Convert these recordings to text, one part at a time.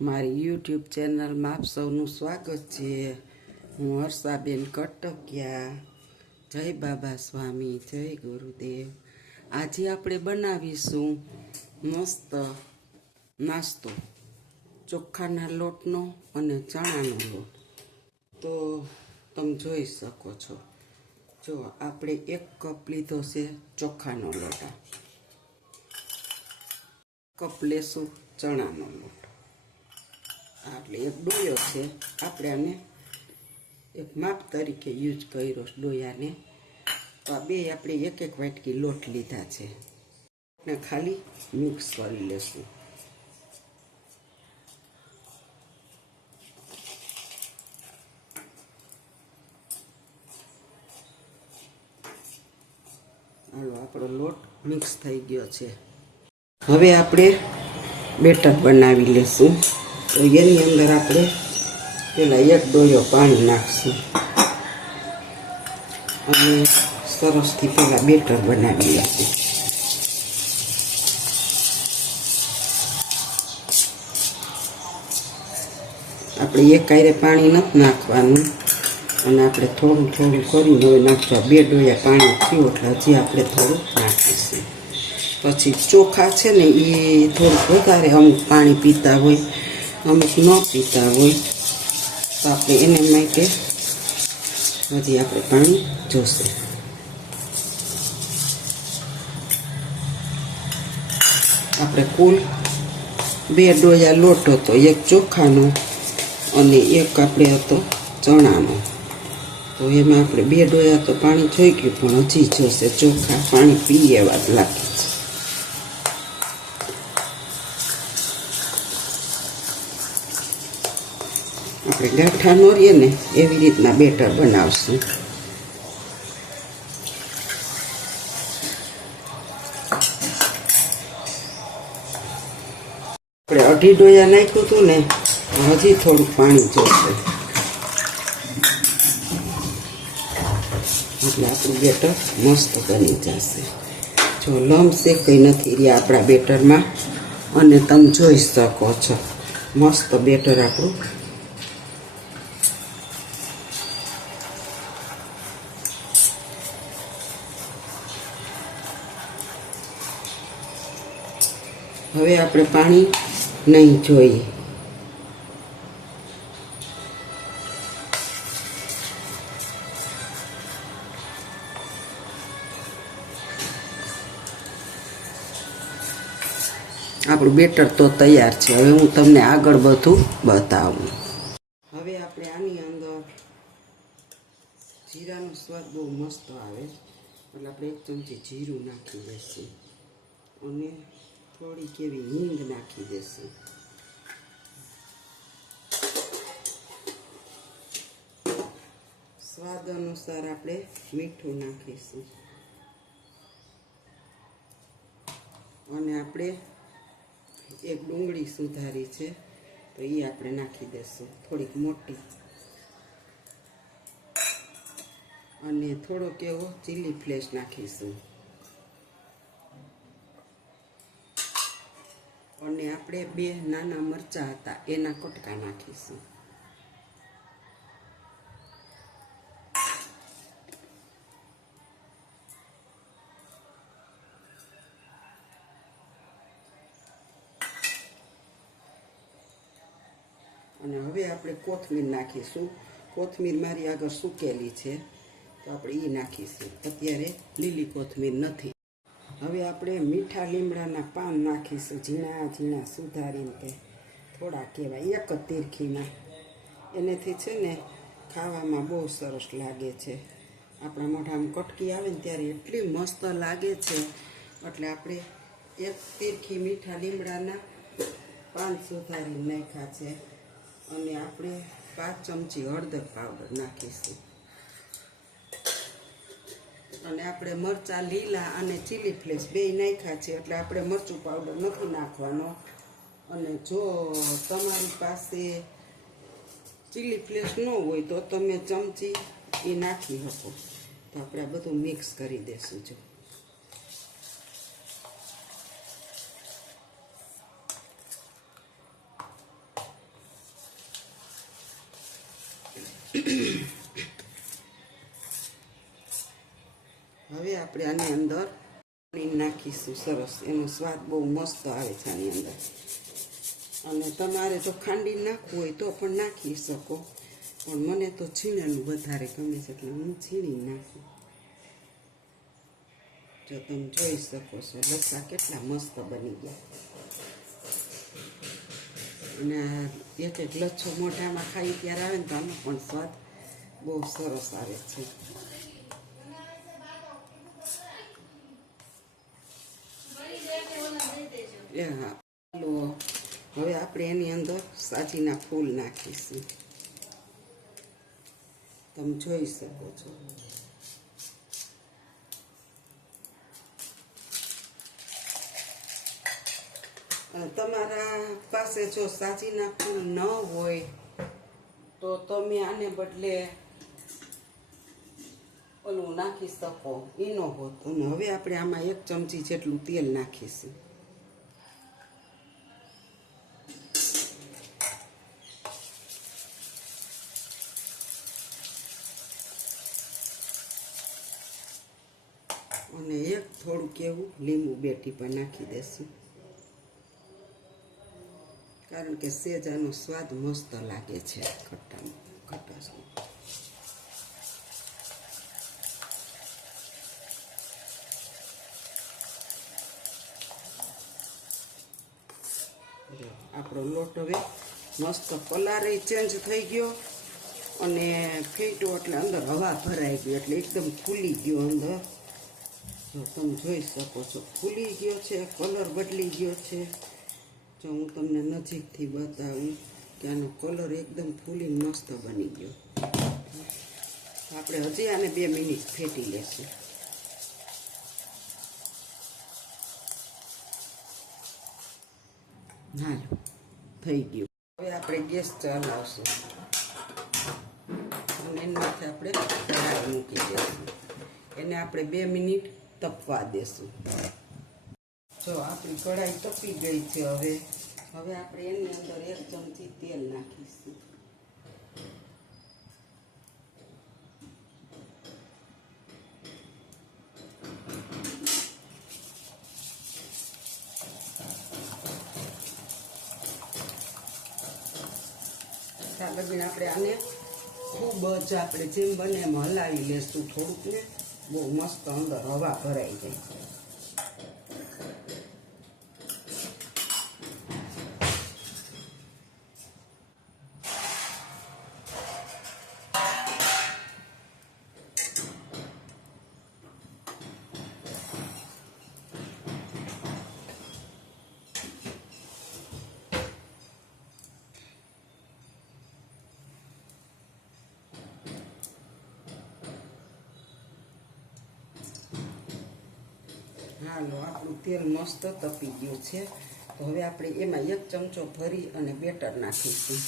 મારી યુટ્યુબ ચેનલમાં આપ સૌનું સ્વાગત છે। હું હર્ષાબેન કટકિયા। જય બાબા સ્વામી, જય ગુરુદેવ। આજે આપણે બનાવીશું મસ્ત નાસ્તો, ચોખાના લોટનો અને ચણાનો લોટ। તો તમે જોઈ શકો છો, જો આપણે 1 કપ લીધો છે ચોખાનો લોટ, કપ લેશું ચણાનો લોટ, એટલે એક ડોયો છે। આપણે આને એક માપ તરીકે યુઝ કર્યો ડોયાને। તો આ બે આપણે 1-1 વાટકી લોટ લીધા છે ને ખાલી મિક્સ કરી લેશું। હાલો, આપણો લોટ મિક્સ થઈ ગયો છે। હવે આપણે બેટર બનાવી લેશું। તો એની અંદર આપણે પેલા 1 ડોયો પાણી નાખશું અને સરસથી પેલા બેટર બનાવી લઈશું। આપણે એકાયરે પાણી નથી નાખવાનું અને આપણે થોડું થોડું કરીને હવે નાખવા। 2 ડોયા પાણી થયું એટલે હજી આપણે થોડું નાખીશું। પછી ચોખા છે ને એ થોડુંક વધારે અમુક પાણી પીતા હોય, અમુક ન પીતા હોય, તો આપણે એને માટે હજી આપણે પાણી જોશે। આપણે કુલ 2 ડોયા લોટ હતો, 1 ચોખાનો અને 1 આપણે હતો ચણાનો। તો એમાં આપણે 2 ડોયા તો પાણી જોઈ ગયું, પણ હજી જોશે, ચોખા પાણી પીએ એવા જ લાગે છે। આપણે ગાંઠા નો રહીએ ને એવી રીતના બેટર બનાવશું। આપણે 2.5 ડોયા નાખ્યું હતું ને, હજી થોડુંક પાણી જોશે, એટલે આપણું બેટર મસ્ત બની જશે। જો લમ્સ કંઈ નથી રહ્યા આપણા બેટરમાં, અને તમે જોઈ શકો છો મસ્ત બેટર આપણું હવે આપણે પાણી નહીં જોઈએ। આપણું બેટર તો તૈયાર છે। હવે હું તમને આગળ બધું બતાવું। હવે આપણે આની અંદર જીરાનો સ્વાદ બહુ મસ્ત આવે, એટલે આપણે 1 ચમચી જીરું નાખી દઈશું અને થોડીક એવી હિંગ નાખી દઈશું। સ્વાદ અનુસાર આપણે મીઠું નાખીશું અને આપણે 1 ડુંગળી સુધારી છે તો એ આપણે નાખી દઈશું, થોડીક મોટી, અને થોડોક એવો ચીલી ફ્લેક્સ નાખીશું, અને આપણે 2 નાના મરચાં હતા એના કટકા નાખીશું। અને હવે આપણે કોથમીર નાખીશું। કોથમીર મારી આગળ સૂકેલી છે તો આપણે એ નાખીશું, અત્યારે લીલી કોથમીર નથી। હવે આપણે મીઠા લીમડાના પાન નાખીશું, ઝીણા ઝીણા સુધારીને, તે થોડા કહેવાય 1 જ તીરખીમાં, એનેથી છે ને ખાવામાં બહુ સરસ લાગે છે। આપણા મોઢામાં કટકી આવે ને ત્યારે એટલી મસ્ત લાગે છે, એટલે આપણે 1 તીરખી મીઠા લીમડાના પાન સુધારીને નાખ્યા છે, અને આપણે 5 ચમચી હળદર પાવડર નાખીશું, અને આપણે મરચાં લીલા અને ચીલી ફ્લેક્સ 2 નાખ્યા છે, એટલે આપણે મરચું પાવડર નથી નાખવાનો। અને જો તમારી પાસે ચીલી ફ્લેક્સ ન હોય તો તમે ચમચી એ નાખી શકો। તો આપણે આ બધું મિક્સ કરી દઈશું। જો હવે આપણે આની અંદર નાખીશું. સરસ, એનો સ્વાદ બહુ મસ્ત આવે છે આની અંદર. અને તમારે જો ખાંડી નાખવું હોય તો પણ નાખી શકો, પણ મને તો છીણેલું વધારે ગમે છે એટલે હું છીણી નાખું. જો તમે જોઈ શકો છો લસ્સા કેટલા મસ્ત બની ગયા. અને એક એક લચ્છો મોઢામાં ખાઈ ત્યારે આવે ને તો આનો પણ સ્વાદ બહુ સરસ આવે છે. હા, હવે આપણે એની અંદર સાચીના ફૂલ નાખીશું. તમે જોઈ શકો છો. તમારા પાસે જો સાચીના ફૂલ ન હોય તો તમે આને બદલે ઓલું નાખી શકો, ઈનો હોત. અને હવે આપણે આમાં 1 ચમચી જેટલું તેલ નાખીશું. અને થોડુંક એવું લીંબુ બેટી પણ નાખી દેશું, કારણ કે સેજાનો સ્વાદ મસ્ત લાગે છે ખટાશનો. આપણો લોટ હવે મસ્ત કલર ચેન્જ થઈ ગયો અને ફેટો એટલે અંદર હવા ભરાઈ ગઈ એટલે એકદમ ફૂલી ગયો અંદર. જો તમે જોઈ શકો છો ફૂલી ગયો છે, કલર બદલી ગયો છે. જો હું તમને નજીકથી બતાવું કે આનો કલર એકદમ ફૂલીને મસ્ત બની ગયો. આપણે હજી આને 2 મિનિટ ફેટી લેશું. હાલો, થઈ ગયું. હવે આપણે ગેસ ચલાવશું અને એનાથી આપણે કઢાઈ મૂકી દઈશું. એને આપણે 2 મિનિટ તપવા દેશું. જો આપણી કઢાઈ તપી ગઈ છે. હવે આપણે એની અંદર 1 ચમચી તેલ નાખીશું. લગીને આપણે આને ખૂબ જ આપણે જેમ બને એમ હલાવી લેશું થોડુંક ને. બહુ મસ્ત અંદર હવા ભરાઈ જાય છે. હાલો, આપણું તેલ મસ્ત તપી ગયું છે. તો હવે આપણે એમાં 1 ચમચો ભરી અને બેટર નાખીશું.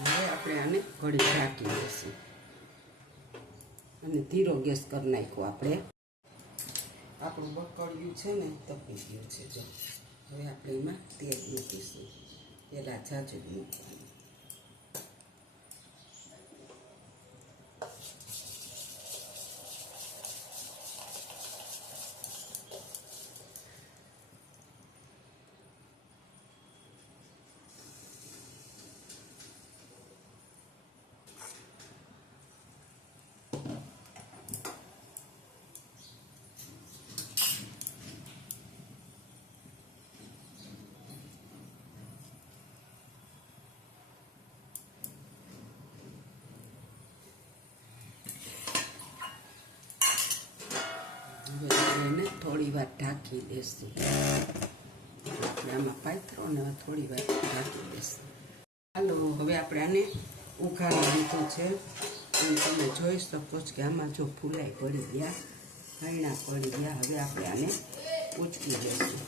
હવે આપણે આને ઘડી ઢાંકી દઈશું અને ધીરો ગેસ કરી નાખ્યો. આપણું બકળિયું છે ને તપી ગયું છે. જો હવે આપણે એમાં તેલ મૂકીશું. પહેલાં જાજુ મૂકવાનું. એને થોડી વાર ઢાંકી દેશું. આમાં પાથરો ને થોડી વાર ઢાંકી દેશું. હાલો, હવે આપણે આને ઉઘાડી દીધું છે. અને તમે જોઈ શકો છો કે આમાં જો ફૂલાઈ પડી ગયા, કૈણા પડી ગયા. હવે આપણે આને ઉચકી દઈશું.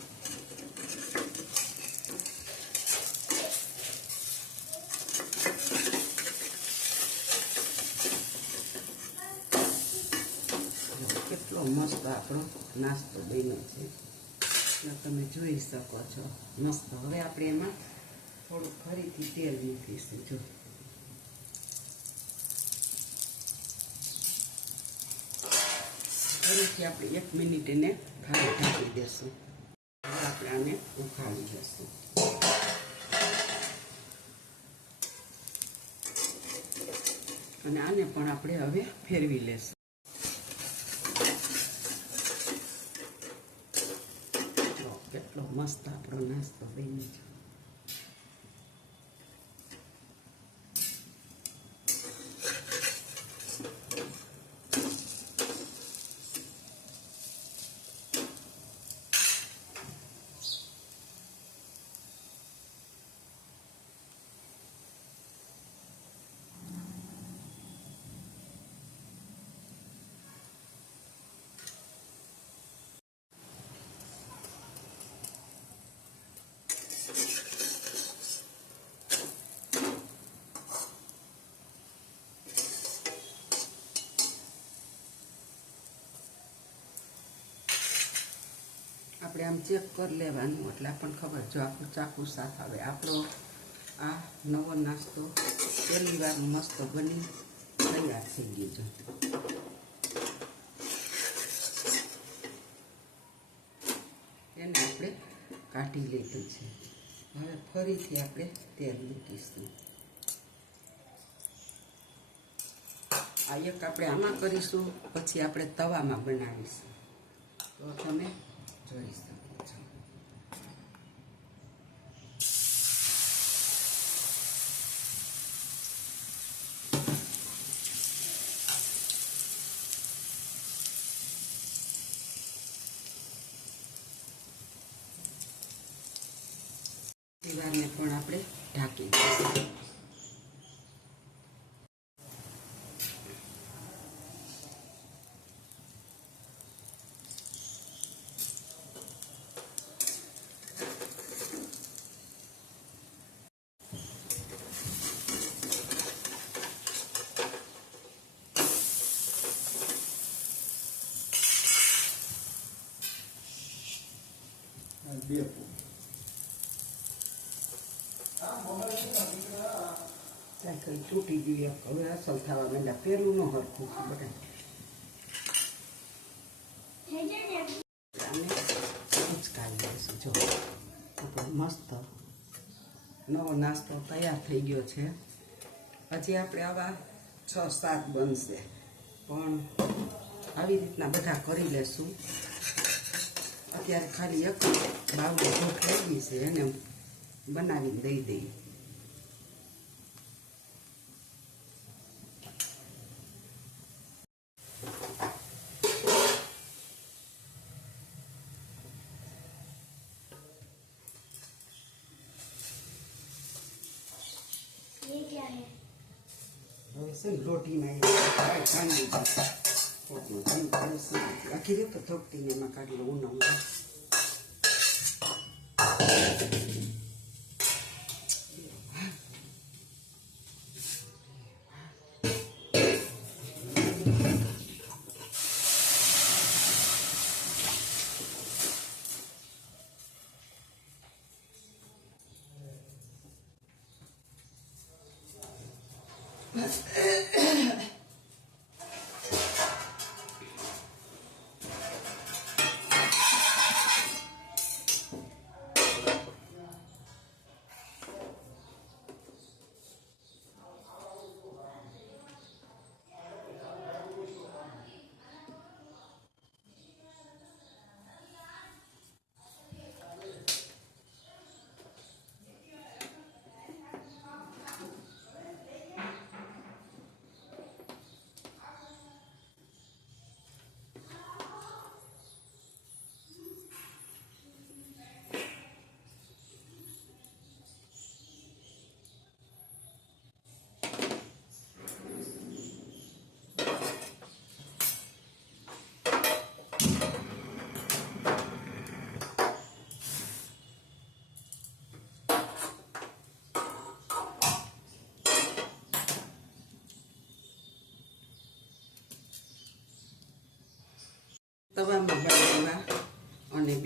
મસ્ત આપણો નાસ્તો બન્યો છે, એટલે તમે જોઈ શકો છો મસ્ત. હવે આપણે એમાં થોડું ફરીથી તેલ મૂકીશું. જો ફરીથી આપણે 1 મિનિટ એને ઢાંકી દેશું. હવે આપણે આને ઉખાડી લઈશું. અને આને પણ આપણે હવે ફેરવી લેશું. કેટલો મસ્ત આપણો નાસ્તો બન્યો છે. આપણે આમ ચેક કરી લેવાનું, એટલે આપણને ખબર. જો આપણું ચાકુ સાફ આવે. આપણો આ નવો નાસ્તો પહેલી વાર મસ્ત બની તૈયાર થઈ ગયો છે. એને આપણે કાઢી લીધું છે. હવે ફરીથી આપણે તેલ મૂકીશું. આ એક આપણે આમાં કરીશું, પછી આપણે તવામાં બનાવીશું. તો તમે જોઈ શકો છો. દીવારને પણ આપણે ઢાંકી દઈશું. કઈ તૂટી ગયું. હવે અસલ થવા માંડ્યા. પેલું ન હરખું બધા ઉચકાવી દઈશું. જો મસ્ત નવો નાસ્તો તૈયાર થઈ ગયો છે. પછી આપણે આવા 6-7 બનશે, પણ આવી રીતના બધા કરી લેશું. અત્યારે ખાલી એક બાવડી ભૂખ લાગી છે, એને બનાવીને દઈ દઈએ. હવે છે ને રોટીમાં કાઢી આખી રીતે થોકતીને એમાં કાઢી લો. ઉનાળું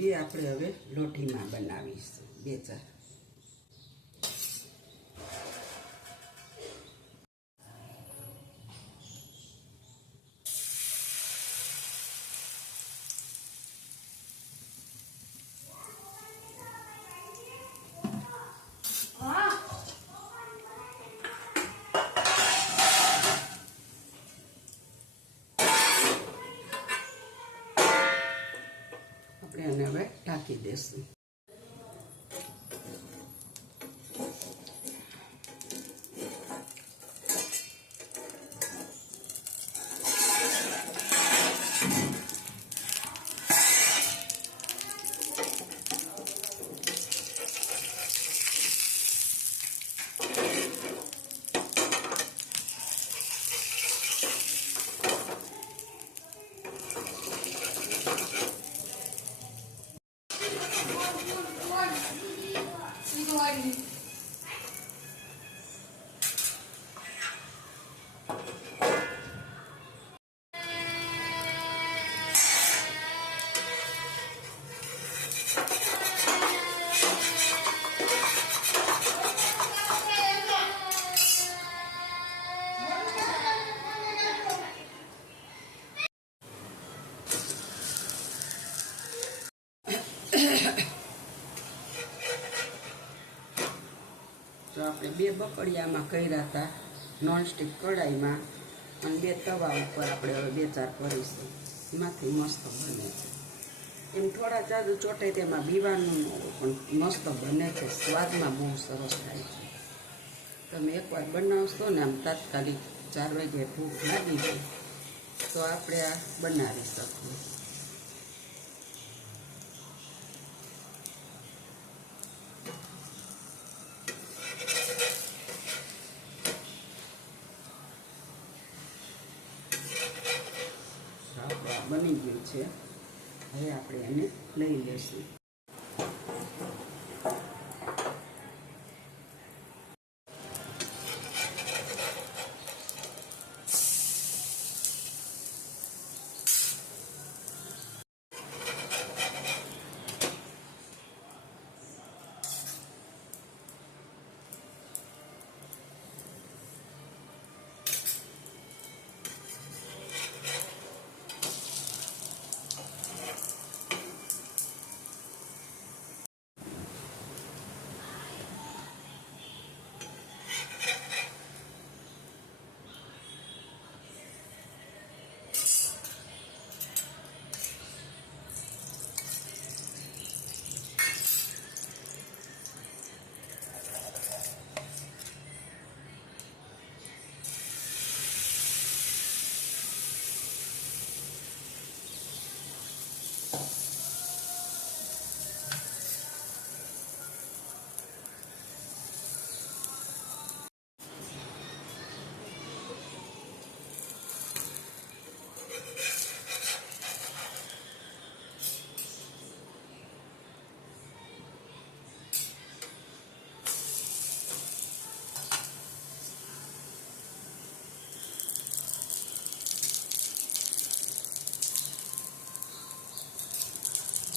એ આપણે હવે લોઢીમાં બનાવીશું 2-4. આપણે આને હવે ઢાંકી દઈશું. તો આપણે 2 બકડિયામાં કર્યા હતા નોનસ્ટિક કઢાઈમાં, અને 2 તવા ઉપર આપણે હવે 2-4 કરીશું. એમાંથી મસ્ત બને છે. એમ થોડા જાજુ ચોટે તેમાં બીવાનું ન હોય, પણ મસ્ત બને છે. સ્વાદમાં બહુ સરસ થાય છે. તમે એકવાર બનાવશો ને આમ તાત્કાલિક 4 વાગે ભૂખ લાગી જાય તો આપણે આ બનાવી શકીએ. બની ગયું છે. હવે આપણે એને લઈ લઈશું.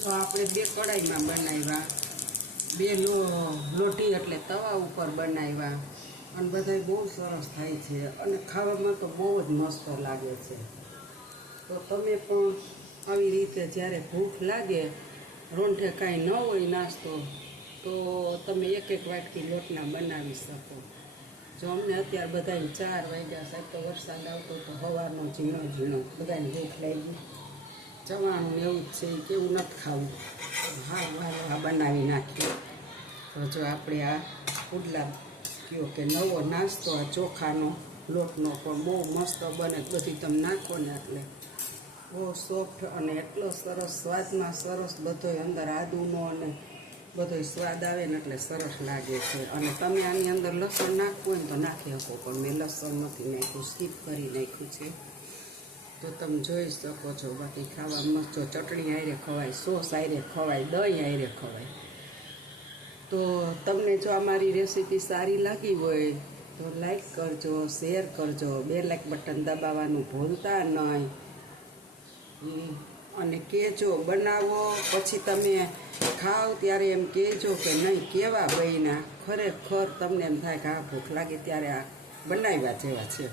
તો આપણે 2 કઢાઈમાં બનાવ્યા, 2 લોટી એટલે તવા ઉપર બનાવ્યા, અને બધાય બહુ સરસ થાય છે અને ખાવામાં તો બહુ જ મસ્ત લાગે છે. તો તમે પણ આવી રીતે જ્યારે ભૂખ લાગે, રોંઢે કાંઈ ન હોય નાસ્તો, તો તમે 1-1 વાટકી લોટના બનાવી શકો. જો અમને અત્યારે બધાને 4 વાગ્યા, સાહેબ તો વરસાદ આવતો તો સવારનો ઝીણો ઝીણો બધાને ભૂખ લાગી. ચવાણું એવું જ છે, કેવું નથી ખાવું, હા બનાવી નાખીએ. તો જો આપણે આ પુડલા કયો કે નવો નાસ્તો, આ ચોખાનો લોટનો પણ બહુ મસ્ત બને. બધી તમે નાખો ને એટલે બહુ સોફ્ટ અને એટલો સરસ, સ્વાદમાં સરસ, બધોય અંદર આદુનો અને બધોય સ્વાદ આવે ને એટલે સરસ લાગે છે. અને તમે આની અંદર લસણ નાખવું હોય ને તો નાખી શકો, પણ મેં લસણ નથી નાખ્યું, સ્કીપ કરી નાખ્યું છે. તો તમે જોઈ શકો છો. બાકી ખાવા મસ્ત, ચટણી આયરે ખવાય, સોસ આયરે ખવાય, દહીં આયરે ખવાય. તો તમને જો અમારી રેસીપી સારી લાગી હોય તો લાઈક કરજો, શેર કરજો, 2 લાઈક બટન દબાવવાનું ભૂલતા નહીં. અને કહેજો, બનાવો પછી તમે ખાઓ ત્યારે એમ કહેજો કે નહીં કેવા બન્યા. ખરેખર તમને એમ થાય કે આ ભૂખ લાગે ત્યારે આ બનાવ્યા જેવા છે.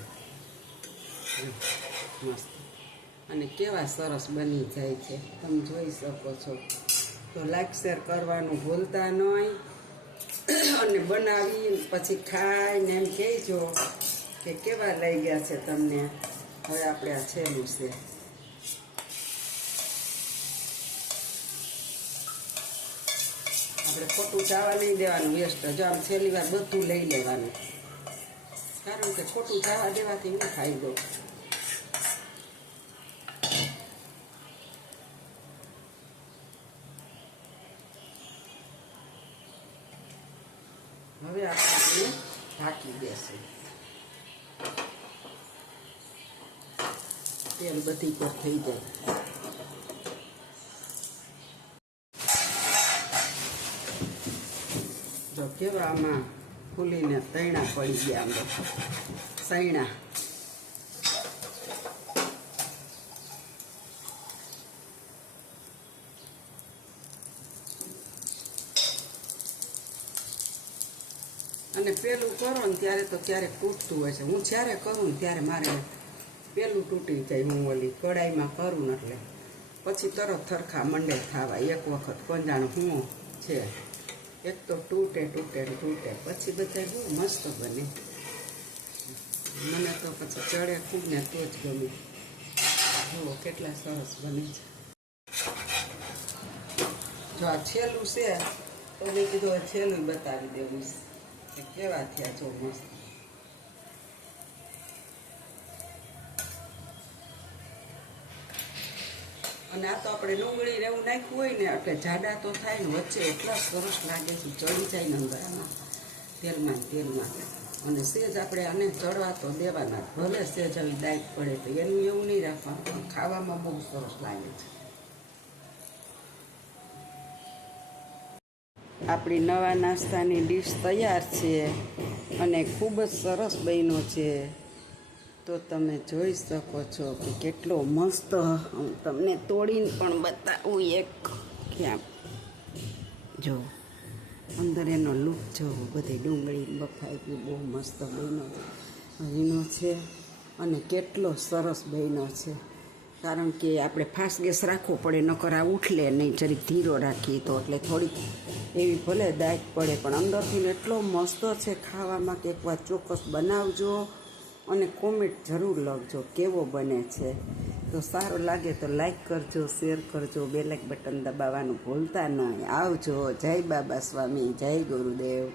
મસ્ત અને કેવા સરસ બની જાય છે તમે જોઈ શકો છો. તો લાઈક શેર કરવાનું ભૂલતા નહીં અને બનાવી પછી ખાઈને એમ કહેજો કે કેવા લઈ ગયા છે તમને. હવે આપણે આ છેલ્લું છે. આપણે ખોટું ચાવા નહીં દેવાનું વેસ્ટ. જો આમ છેલ્લી વાર બધું લઈ લેવાનું, કારણ કે ખોટું ચાવા દેવાથી ન ફાયદો. હવે આપણે ઢાંકી દેશું. તેલ બધી પર થઈ જાય. જો કેવા આમાં ફૂલીને તૈણા પડી ગયા અંદર સૈણા. અને પેલું કરો ને ત્યારે તો ક્યારેક તૂટતું હોય છે. હું જ્યારે કરું ને ત્યારે મારે પેલું તૂટી જાય. હું ઓલી કઢાઈમાં કરું ને એટલે પછી તરત થરખા મંડે થવા. એક વખત કંજાણ હું છે એક તો તૂટે પછી બધા બહુ મસ્ત બને. મને તો પછી ચડે ખૂબ ને તો જ ગમે. જુઓ કેટલા સરસ બને છે. જો આ છેલ્લું છે તો મેં કીધું છેલ્લું બતાવી દેવું કે કેવા થયા. જો મસ્ત. અને આ તો આપણે ડુંગળી એવું નાખ્યું હોય ને એટલે જાડા તો થાય ને વચ્ચે એટલા સરસ લાગે છે. ચડી જાય ને અંદર આમાં તેલમાં. અને સેજ આપણે આને ચડવા તો દેવાના. ભલે સેજ આવી ડાયટ પડે તો એનું એવું નહીં રાખવાનું, પણ ખાવામાં બહુ સરસ લાગે છે. આપણી નવા નાસ્તાની ડીશ તૈયાર છે અને ખૂબ જ સરસ બન્યો છે. તો તમે જોઈ શકો છો કે કેટલો મસ્ત. હું તમને તોડીને પણ બતાવું એક ક્યાં. જો અંદર એનો લુક જોવો. બધી ડુંગળી બફાઈ ગઈ. બહુ મસ્ત બન્યો છે અને કેટલો સરસ બન્યો છે. કારણ કે આપણે ફાસ્ટ ગેસ રાખવો પડે, નકર આ ઉઠલે નહીં. જરીક ધીરો રાખીએ તો એટલે થોડીક એવી ભલે દાગ પડે પણ અંદરથી એટલો મસ્ત છે ખાવામાં કે એકવાર ચોક્કસ બનાવજો અને કોમેન્ટ જરૂર લખજો કેવો બને છે. તો સારું લાગે તો લાઈક કરજો, શેર કરજો, બેલ આઇકન બટન દબાવવાનું ભૂલતા નહીં. આવજો. જય બાબા સ્વામી, જય ગુરુદેવ.